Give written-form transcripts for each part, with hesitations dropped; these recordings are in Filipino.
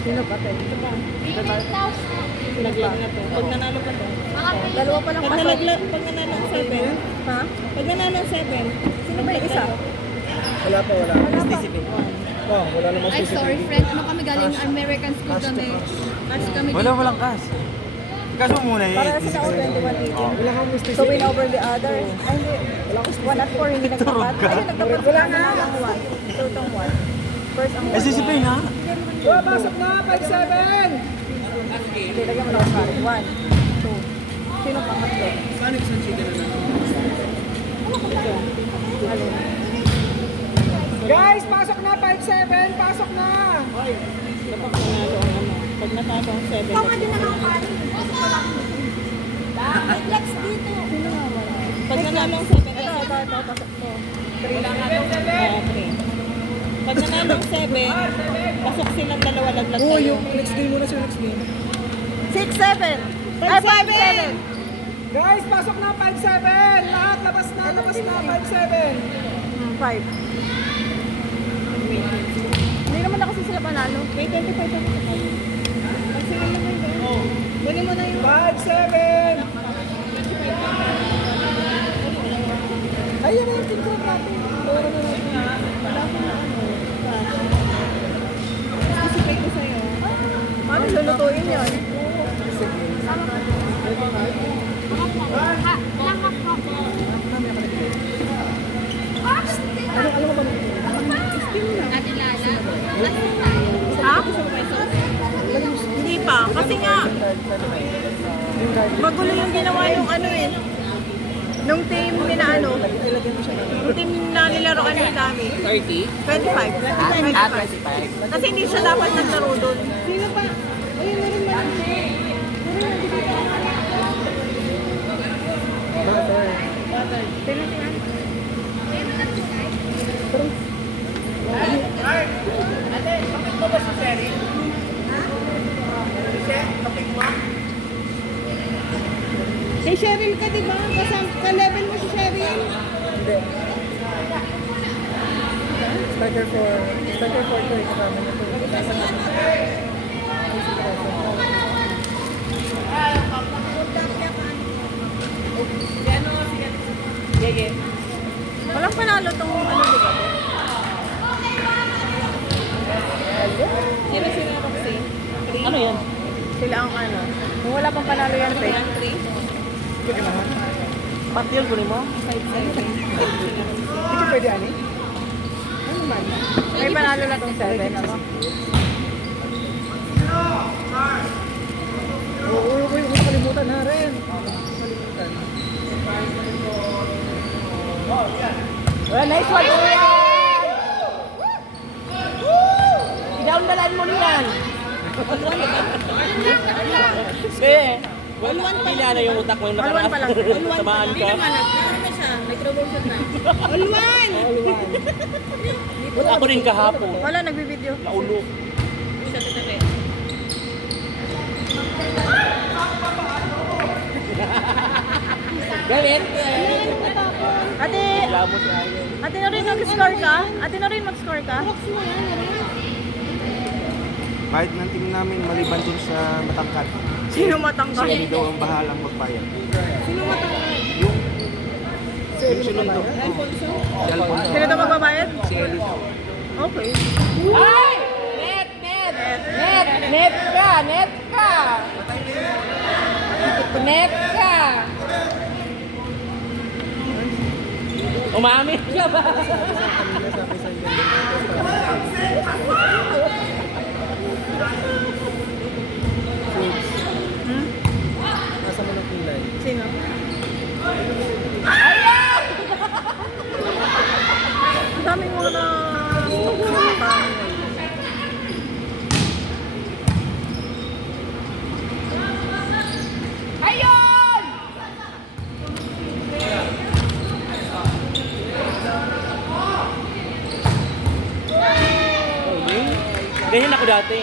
Sino pa tayo? Ito pa. Naglag na to. Pag nanalo pa to. Dalawa pa lang Pag nanalo ang 7. Ha? Pag nanalo ang 7. Sino ba yung isa? Wala pa. Oh, wala namang Ay, sorry friend. Ano kami galing American school kami. Cash kami dito. Walang cash. Cash mo muna eh. Para sa ako 21-18. Wala kang Mr. So win over the other. Ay, hindi. 1 at 4, hindi nagpapat. Ayun, nagpapat sila na lang 1. So itong 1. First ang 1. Eh, sisipin ha? Pasok na! 5-7! Hindi, lagyan mo na ako 1, 2. Sino pang matlo? Panic sa chicken na lang. Alin? Guys, pasok na! 5-7! Pasok na! Ay, dapat nanalo ang ano. Pag natalo ang 7. Tama din naman ang panin. Flex dito. Sino nga wala? Pag nanalo ang 7. Ito, pasok to. 3 lang ako. 3. Pag nanalo ang 7, pasok silang dalawa laglag Oh, kayo. yung next game muna siya, next game. 6-7. Ay, 5-7. Guys, pasok na! 5-7! Lahat, labas na! 5-7! 5. Hindi naman na kasi sila panalo. May 25 ako sa kayo. Pag sila naman yun. Kunin mo na yung 5-7! Ayan na yung tingkot natin. Wala na natin. wala ko na ano. Isipay ko sa'yo. Mami, lulutuin yun. Ate Lala. Lasing tayo. Ha? Hindi pa. Kasi nga, magulo yung ginawa yung ano eh. Nung team nila ano, yung team na nilaroan ni Kami. 30? 25. 25. Kasi hindi siya dapat naglaro doon. Sino pa? Ayun, meron ba? Kay Cheryl ka, di ba? Ka-level mo si Cheryl. Hindi. Striker for 2 kasama na ito. Walang panalo tong ano, di ba? Sino sila Roxy? Ano yan? Sila ang ano. Kung wala pang panalo yan, pe. 3? Pati yun, kunin mo? 5-7. Hindi pwede, ani? Ano man? May panalo na tong 7. Ano? Oo, nakalimutan na rin. Nakalimutan. Well, nice one, Kuya! Idaon-dalaan mo niyan. Eh, hindi na yung utak mo yung All one pa lang. Samaan ka. Ano na siya? May troubleshoot na. All-one! Ba't ako rin kahapon? Wala, nagbibideo. Naulok. Isa titabi. Galit? Ate, Wala mo si Ayan. ate na rin mag-score ka? Ate na rin mag-score ka? Kahit ng team namin maliban dun sa matangkad. Sino matanggal? Hindi daw ang bahalang magbayad. Sino matangkad? Yung sinundo. Alfonso? Si Alfonso. Sino daw magbabayad? Si Ellie. Okay. Ay! Net! Net! Net! Net ka! Net ka! Net ka! Umamit ka ba? Nasa mo ng kulay. Sino? Ang daming mga na... Ayun! Ganyan ako dati.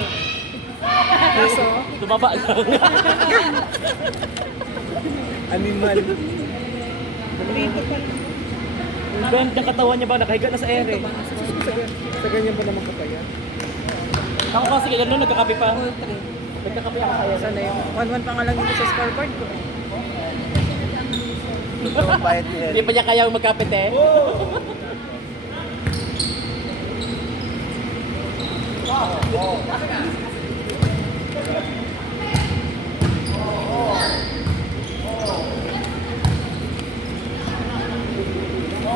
Kaso? Tumaba lang. Animal. Yung bend ng katawan niya ba? Nakahiga na sa ere. Sa ganyan ba naman kapaya? Ako kasi gano'n, nagkakape pa. All 3. Nagkakape ako kaya. Sana yung 1-1 pa nga lang dito sa scoreboard ko. Ito ang bayad ni Hindi pa niya kaya magkapit eh.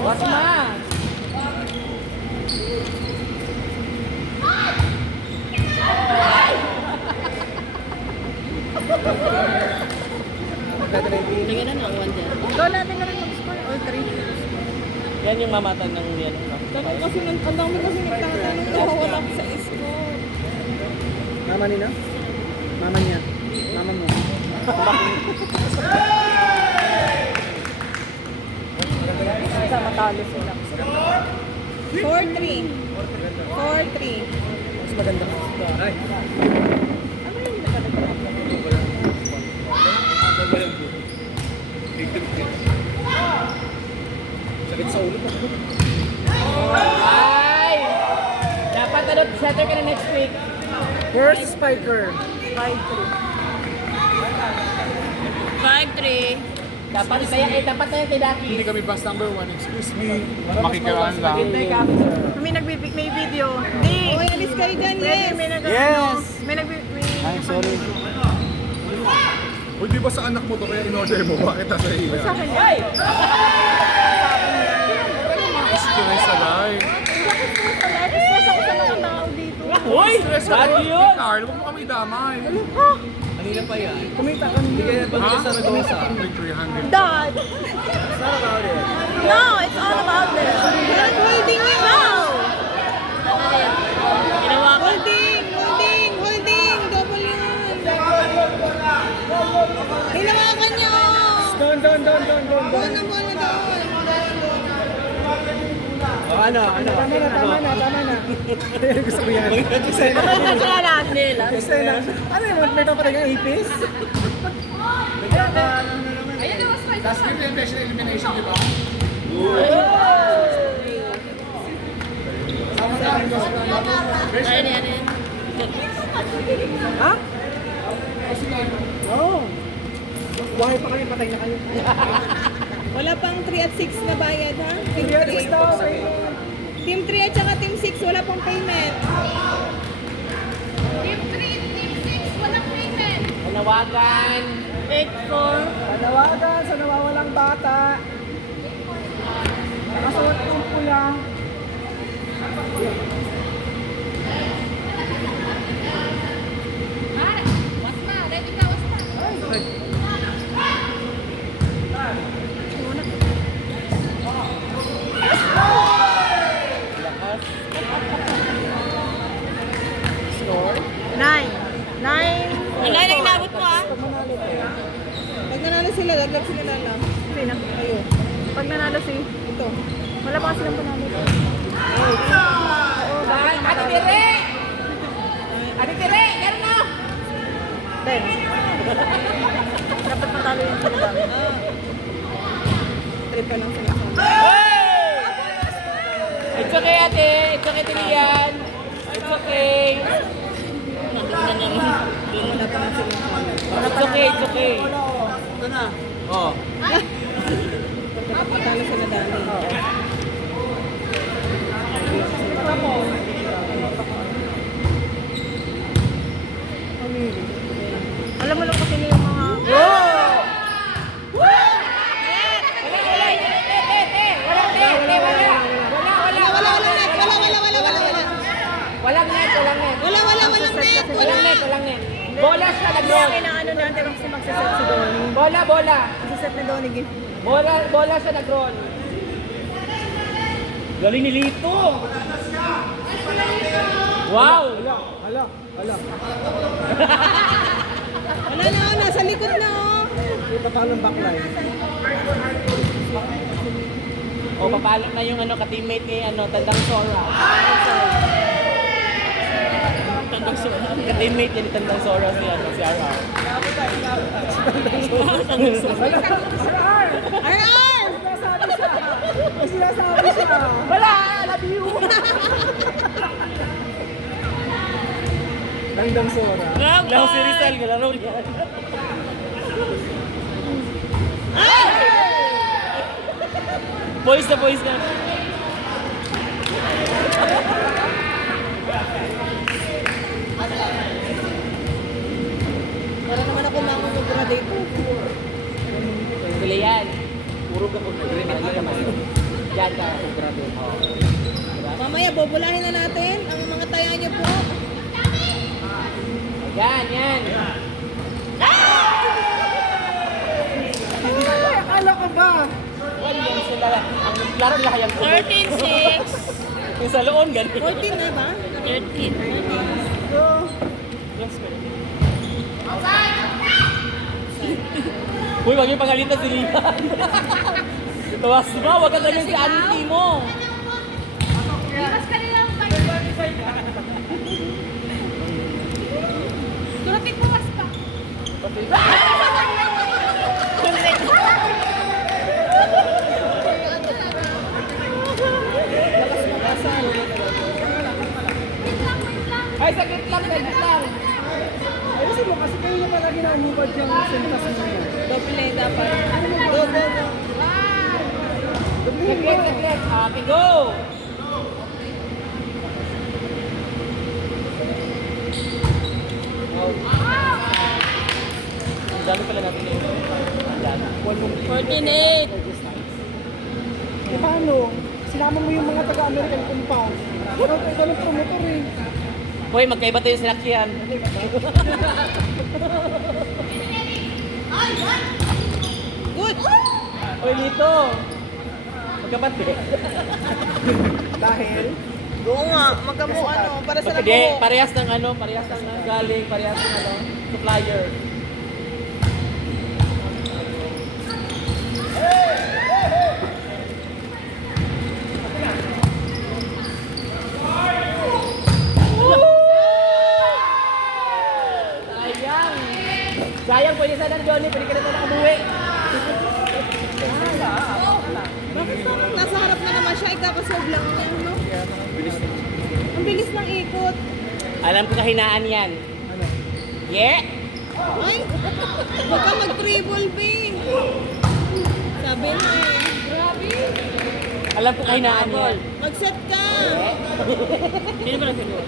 Wasma. Bigyan na ng 1 dyan. Ikaw natin na rin mag-score. All 3. Yan yung mamatan ng yan. Dami kasi ang dami kasi nagtatanong na wala ko sa score. Mama nila? Mama niya. Mama mo. Sa matalo sila. 4-3. 4-3. Mas maganda ka. Ay. Sakit sa ulo. Ay! Dapat ano, setter ka na next week. First spiker. 5-3. Dapat tayo, dapat tayo kay Daki. Hindi kami bus number 1, excuse me. Makikiraan lang. May video. Hindi. Uy, alis kayo dyan, yes. May nag Yes! May Ay, sorry. Uy, di ba sa anak mo to kaya in-order mo? Bakit nasa iya? sa akin. Ay! Stress sa life. Stress ako sa mga tao dito. Uy! Stress sa Bago life. yun! Carl, huwag mo kami damay. Kanina pa yan. Kumita ka. Hindi kaya Ha? Like 300. Dad! It's not about it. No, it's all about this. Parang holding yun. No! Holding! Double yun. Hinawakan nyo! Doon. Buwan na doon. Ano? Tama na. Gusto ko yan. Kaya natin nila. Gusto na. Ano yun? May kapatid kang ipis? Last game yung national elimination, di ba? Ha? Oo. Buhay pa kayo, patay na kayo. Wala pang 3 at 6 na bayad, ha? Team Yes, 3. daw. Team 3 at saka Team 6, wala pang payment. Team 3, Team 6, walang payment. Panawagan! 8-4. Panawagan sa nawawalang bata. Nakasuot ng pula. Wasma, ready ka, Wasma. Score? 9. Wala na inabot mo, ha? Pag nanalo sila, laglag sila lang. Sino? Ayo. Pag nanalo si... Ito. Wala pa silang panalo. Ate Dire! Ate Dire, gano'n na! 10. Dapat matalo yung sila. Trip ka lang sila. It's okay, ate. It's okay, Tilian. It's okay. Wala pa lang sila. It's okay, it's okay. Oh. Talo sila dali. Alam mo lang kasi yung mga... Walang net. Walang net. Bola siya Kaya nag-roll. kinaano natin kasi magsaset si Donnie. Bola. Magsaset ni Donnie. Bola siya nag-roll. Galing ni Lito. Wow! Hala. Wala na, oh, nasa likod na, oh. Ito pa ng backline. O, papalo na yung ka-teammate ni Tandang Sora. Tandang Sora. Ka-teammate niya ni Tandang Sora si RR. RR! May sinasabi siya. Wala! I love you! Langdang Sora. Laro si Rizal, laro niya. Boys na. Para naman ako mangungubra dito. Sila yan. Puro ka kung nag-remit ka naman. Yan ka, grado. Mamaya, bobolahin na natin ang mga taya niyo po. Yan. Ay, akala ko ba? Yan sila. Ang laro nila kayang 13-6. Yung sa loon, ganun. 14 na ba? 13. Uy, wag yung pangalitan si Lian. Tawas ba? Wag ka ganyan si auntie mo. Mas kanilang Turating buwas pa. Ay, sakit lang. Ayusin mo kasi kayo yung palagi na umubad yung sentas mo yan. Doble dapat. Go. Sakit. Okay, go. Ang dami pala natin eh. Ang dami. 14-8. Eh paano? Sinama mo yung mga taga-American compound. Pero ikaw lang promotor eh. Hoy, magkaiba tayo yung sinakyan. Good. Hoy, Lito. Magkapatid. Dahil, Oo nga, magkamu para sa Hindi, nabuho. parehas ng galing, parehas ng supplier. Sayang, pwede sana ng Johnny, pwede ka na umuwi. Bakit parang nasa harap na naman siya, ikakasob lang niya, no? Ang bilis ng ikot. Alam ko kahinaan yan. Yeah! Ay, huwag ka mag-triple, babe. Sabi mo eh. Grabe. Alam ko kahinaan yan. Mag-set ka. Sino ba nagsagot?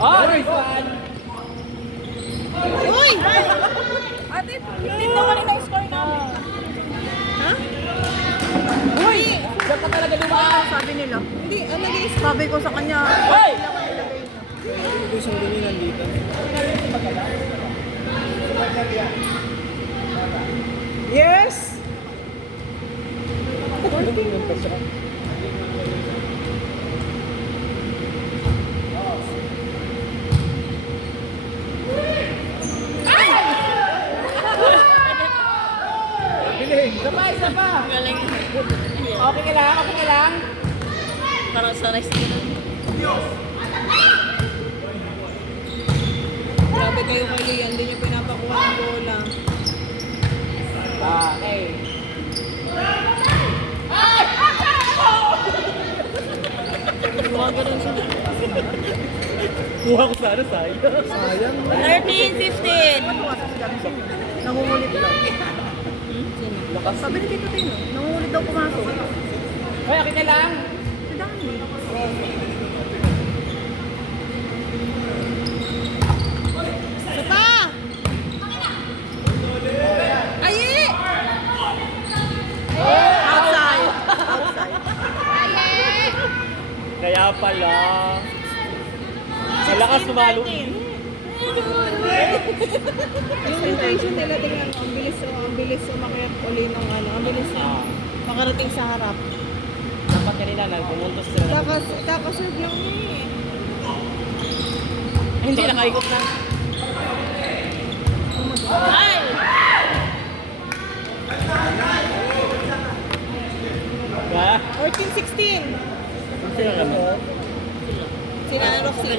Oh, nice one! Uy! Ate, 15 na kanina yung score namin. Ha? Uy! Diyan ka talaga dumaan! Sabi nila. Hindi, nag-i-score. Sabi ko sa kanya. Hoy! ito isang ganyan dito. Yes! Isa pa! Galing. Okay ka lang? Parang sanay sila. Grabe kayo kay Lian, hindi niyo pinapakuha ng bola. Okay. Mga ganun siya. Kuha ko sana sa'yo. Sayang. 13-15. Nangungulit lang. Sabi ni Tito Tino, nangungulit daw pumasok. Hoy, okay ka lang? Si Dami. Isa pa! Ayi! Outside. Kaya pala. Sa lakas tumalo. Yung intention nila, tingnan mo, ang bilis umakyat uli ng ano, ang bilis makarating sa harap. Dapat kanina nagpumuntos sila. Kakaserve lang niya eh. Hindi, nakaikot na. Ay! Ha? 14-16. Sino kami? Sila na Roxy.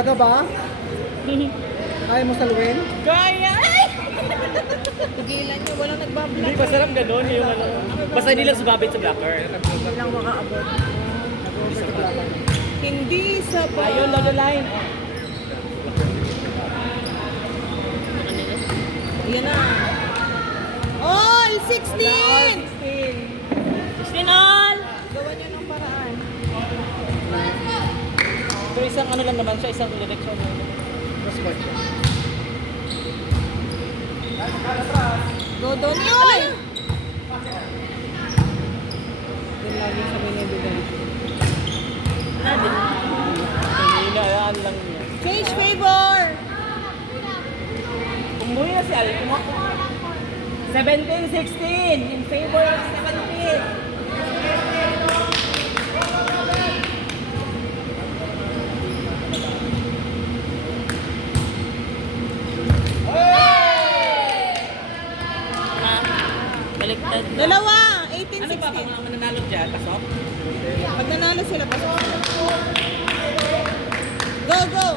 Talaga ba? Kaya mo saluhin? Kaya! Ay! Tigilan nyo, walang nagbablog. Hindi, masarap ganun yung ano. Basta hindi lang sumabit sa blocker. Hindi lang makaabot. Hindi sa pa. Ayun, down the line. Yan na. All! 16! 16 all! Gawa nyo ng paraan. Pero isang ano lang naman siya, isang direction. Go doon yun! Doon lagi sa binibigay. Hinayaan lang niya. Change favor! Umuwi na si Al. 17-16 in favor of 17. Baliktad. Dalawa! Ano ba 18-16. pag mananalo dyan? Pasok? Pag nanalo sila, pasok sila. Go, go!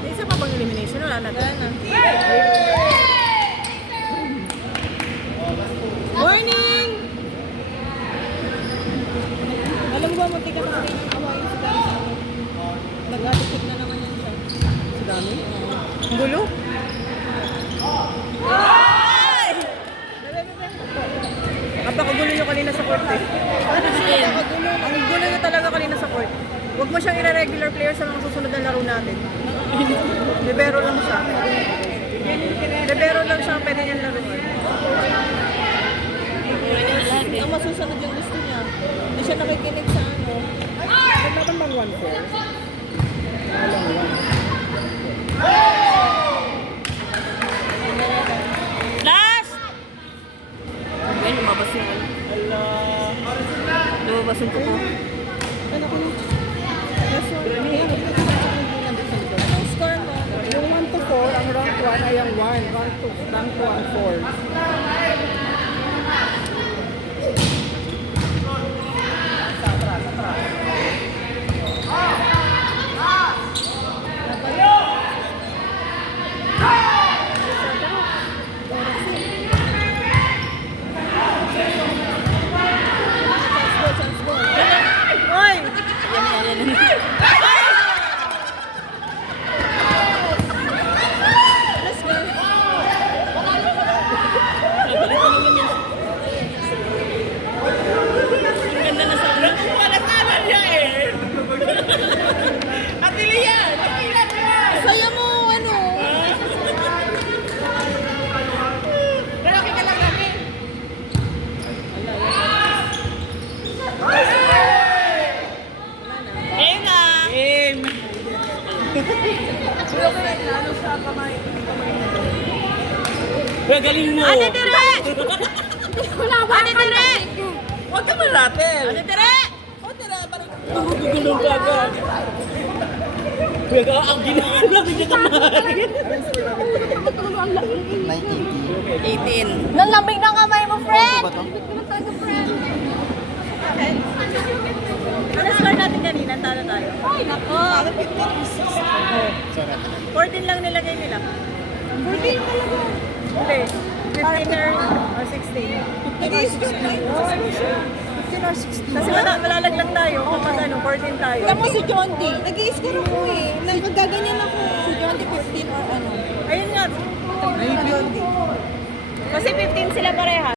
May isa pa bang elimination? Wala na. Wala na. Morning! Alam mo ba, munti ka na rin ang awayin si Dami sa akin. Nag-attitude na naman yan siya. Si Dami? Ang gulo. Napakagulo nyo kanina sa court eh. Ano siya? Nakagulo. Ang gulo nyo talaga kanina sa court. Huwag mo siyang irregular player sa mga susunod na laro natin. Libero lang siya. Libero lang siya, pwede niyang laruan. Ang masusunod yung gusto niya. Hindi siya nakikinig sa ano. Naglaban bang 1-4? Last! Ay, lumabas yung ano. Lumabas yung kuko. Ano ko na? Anong score mo? Yung 1-4, ang rank 1 ay ang 1. Rank 2 ang 4. Oy! Saya mo, ano? Game na! Game! Uy, galing mo! Ate Tere! Wala ba? Ate Tere! Huwag ka malatel! Ate Tere! Gugulong ka agad. Uy, ang ginawa lang hindi ka mahalin. 18. Nalamig ng kamay mo, friend! Ba to? Ano score natin kanina? Talo tayo. Ay, nako. 14 lang nilagay nila. 14 talaga. Hindi. 15 or 16. Kasi malalaglag tayo kapag ano, 14 tayo. Tignan mo si John D. Nag-i-score ako eh. Nagagaganyan ako. Si John D 15 or ano. Ayun nga. Ayun Kasi 15 sila pareha.